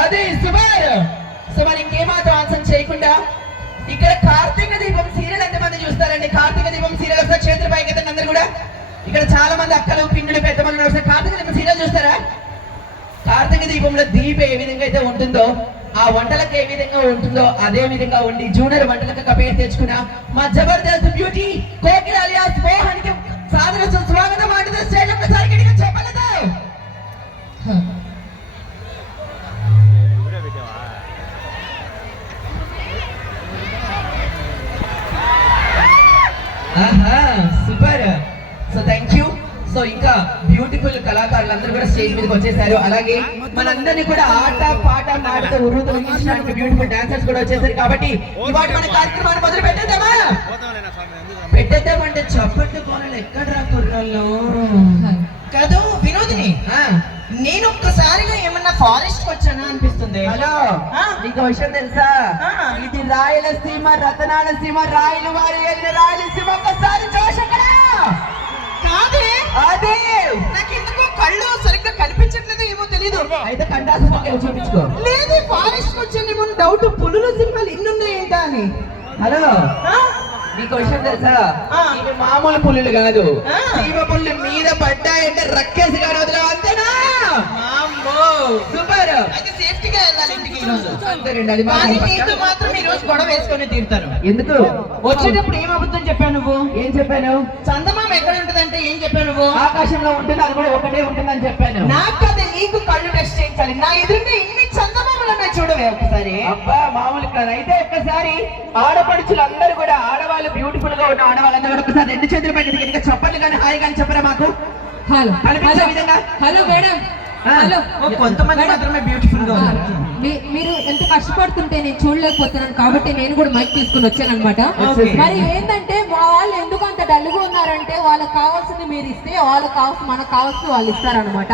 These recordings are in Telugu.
అది సుమారు. సో మరి ఇంకేమాత్రం ఆన్సర్ చేయకుండా ఇక్కడ కార్తీక దీపం సీరియల్ ఎంతమంది చూస్తారండి? కార్తీక దీపం సీరియల్ ఒకసారి చేతులు పైకి ఎత్తండి అందరు కూడా. ఇక్కడ చాలా మంది అక్కలు పిండులు పెద్దమంది ఒకసారి కార్తీక దీపం సీరియల్ చూస్తారా? కార్తీక దీపంలో దీపం ఏ విధంగా అయితే ఉంటుందో, ఆ వంటలకు ఏ విధంగా ఉంటుందో అదే విధంగా ఉండి జూనియర్ వంటలకు పేరు తెచ్చుకున్న మా జబర్దస్త్ బ్యూటీ కోకిల అలియాస్ మోహన్కి సాదర స్వాగతం అంటుంది. స్టేజ్ ఒకసారి గట్టిగా చెప్పలేదు. Super. So thank you. So ఇంకా బ్యూటిఫుల్ కళాకారులు అందరూ కూడా స్టేజ్ మీదకి వచ్చేసారు. అలాగే మనందరినీ కూడా ఆట పాట మాటతో ఉరుతొలగించడానికి బ్యూటిఫుల్ డాన్సర్స్ కూడా వచ్చేసారు. కాబట్టి ఇవాళ మన కార్యక్రమాన్ని మొదలు పెట్టేద్దామా? పెట్టేద్దామంటే చప్పట్లు కోనలు ఎక్కడ రా కుర్రల్లో కాదు వినోదిని, నేను ఒక్కసారిగా ఏమన్నా ఫారెస్ట్ వచ్చానా అనిపిస్తుంది. హలో, నీకు విషయం తెలుసా? ఇది రాయలసీమ, రతనాల సీమ, రాయల వారి రాయలసీమ. ఒక్కసారి జోషకరా కాదే, అదే నాకు ఎందుకో కళ్ళు సరిగ్గా కనిపించట్లేదు, ఏమో తెలీదు. అయితే కండాసు చూపించుకో. లేదు, ఫారెస్ట్ వచ్చానేమో డౌట్. పులుల సింహాలు ఎన్ని ఉన్నాయేంటా అని. హలో, నీకు విషయం తెలుసా? ఇవి మామూలు పుల్లులు కాదు, సీమ పుల్లు మీద పడ్డాయంటే రక్కేసి కాదు వదిలే. అంతేనా? సూపర్. అయితే సేఫ్టీగా వెళ్ళాలి ఇంటికి ఈ రోజు. అంతేనండి. అది నీతో మాత్రం ఈ రోజు గొడవ వేసుకొని తీరుతాను. ఎందుకు? వచ్చేటప్పుడు ఏం అబద్ధం చెప్పావు నువ్వు? ఏం చెప్పాను? చందమామ ఎక్కడ ఉంటుందంటే ఏం చెప్పావు నువ్వు? ఆకాశంలో ఉంటుంది, అది కూడా ఒకటే ఉంటుందని చెప్పాను. నాకు అదే, నీకు కళ్ళు టెస్ట్ చేయించాలి. నా ఎదురుగా ఇన్ని చందమామలు ఉన్నాయి చూడవే ఒకసారి. అబ్బా మామూలు కాదు. అయితే ఒక్కసారి ఆడపడుచులు అందరూ కూడా, ఆడవాళ్ళు బ్యూటిఫుల్ గా ఉన్న ఆడవాళ్ళందరూ కూడా ఒకసారి రెండు చేతుల పైన చెప్పండి కానీ హాయి కానీ చెప్పరా మాకు? హలో విధంగా. Hello madam, hello. కొంతమంది మాత్రమే బ్యూటిఫుల్ గా ఉన్నారు. మీరు ఎంత కష్టపడుతుంటే నేను చూడలేకపోతున్నాను కాబట్టి నేను కూడా మైక్ తీసుకుని వచ్చాను అనమాట. మరి ఏంటంటే మా వాళ్ళు ఎందుకు అంత డల్గా ఉన్నారంటే వాళ్ళకి కావాల్సింది మీరు ఇస్తే వాళ్ళకి కావాల్సి మనకు కావాల్సి వాళ్ళు ఇస్తారనమాట.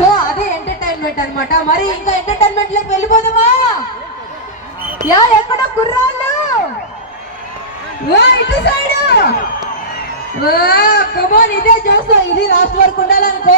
సో అదే ఎంటర్టైన్మెంట్ అనమాట. మరి ఇంకా ఎంటర్టైన్మెంట్ లోకి వెళ్ళిపోదామా? యా ఎక్కడ కుర్రాళ్ళు ఇటు సైడ్ కమాన్, ఇదే చూస్తా. ఇది లాస్ట్ వరకు ఉండాలనుకో.